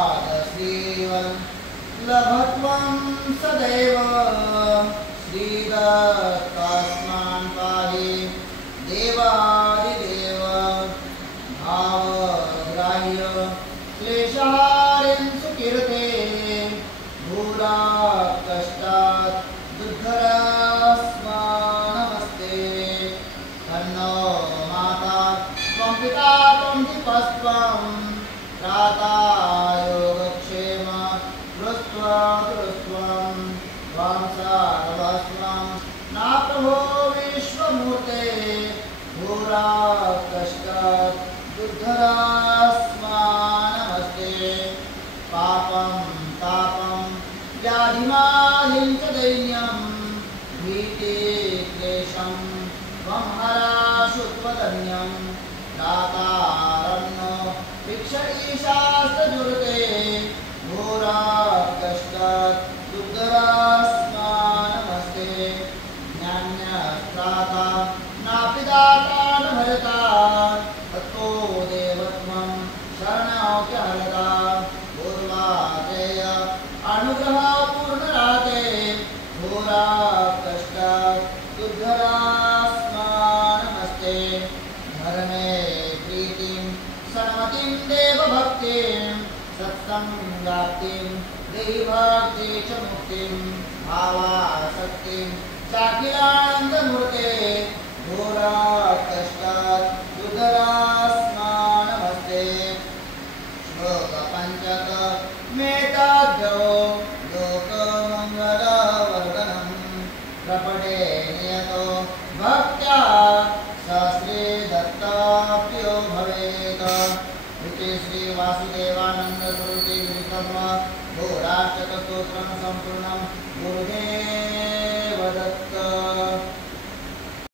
श्रीपादश्रीवन् लभत्वं सदैव श्रीदत्तास्मान् पाहि देवादिदेव भावग्राह्य क्लेशहारिं सुकीर्ते भूरा कष्टात् दुर्धरस्मानमस्ते तन्नो माता त्वं पिता त्वं दीपस्त्वं त्राता योगक्षेम दृष्ट्वं त्वां सर्वस्वं ना प्रभो विश्वमूर्ते भूरा कष्टात् दुर्धरस्मानमस्ते पापं तापं व्याधिमाधिं च दैन्यं भीति क्लेशं त्वं हराशु त्वदन्यं दातारन्नो भिक्ष ईशास्तजुर्ते घोरा कष्टात् दुर्धरस्मानमस्ते ज्ञान्यस्त्राता नापि दाता न भरता तत्तो देवत्वं शरणोऽप्यहरता पूर्वातेय अनुग्रहपूर्णराते घोरा कष्टात् दुर्धरस्मानमस्ते धर्मे प्रीतिं सन्मतिं देवभक्तिं सत्सङ्गाप्तिं देवभक्ति च मुक्तिं भावासक्तिं चाखिलानन्दमूर्ते घोरा कष्टात् दुर्धरस्मानमस्ते श्लोकपञ्चक मेताभ्यो लोकमङ्गलवर्धनं प्रपटे नियतो भक्त्या शास्त्रे दत्ताप्यो भवेत् इति श्रीवासुदेवानन्दस्वरूपे गिरिब्रह्म घोराष्टकस्तोत्रं सम्पूर्णं गुरुदेव